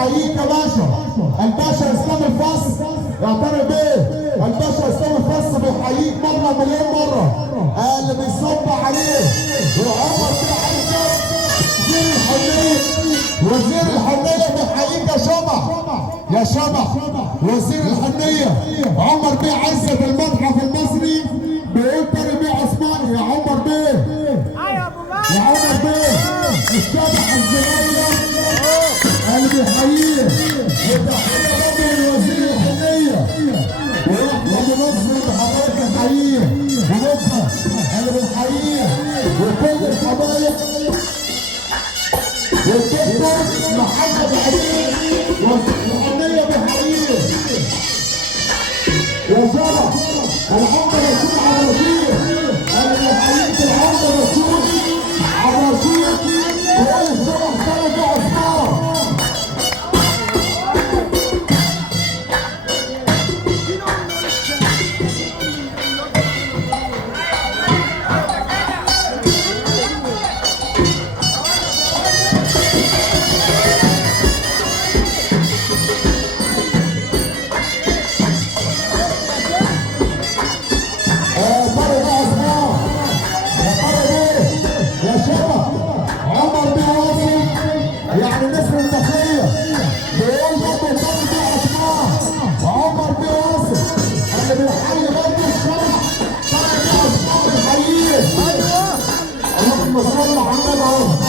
بيحييك يا باشا. الباشا اسلام الفص اعترف بيه. الباشا اسلام الفص بيحييك مره مليون مره. اللي بيصب عليه وعمر بيه عزت وزير الحنيه. وزير الحنيه بيحييك يا شبح. يا شبح وزير الحنيه عمر بيه عزت المتحف المصري بيقول تاني بيه عثمان. يا عمر بيه يا عمر بيه الشبح الصغير اللي بيحييه. وتحيه برضه لوزير الحنيه واحمد نصر بحضرتك بنحييه. ونبقى اللي بنحييه وكل الحبايب والدكتور محمد عزيز والحنيه بيحييه. يا شباب العمده رسول عبد الرشيد اللي بيحييك. العمده رسول عبد الرشيد وقال الشباب ثلاث عثمان. يعني نسر الداخلية بيقول برضه الثاني بيه عثمان. عمر بيه واصل اللي بيحيي برضه الشرح. ثاني بيه عثمان بيحييه. اللهم صل على النبي.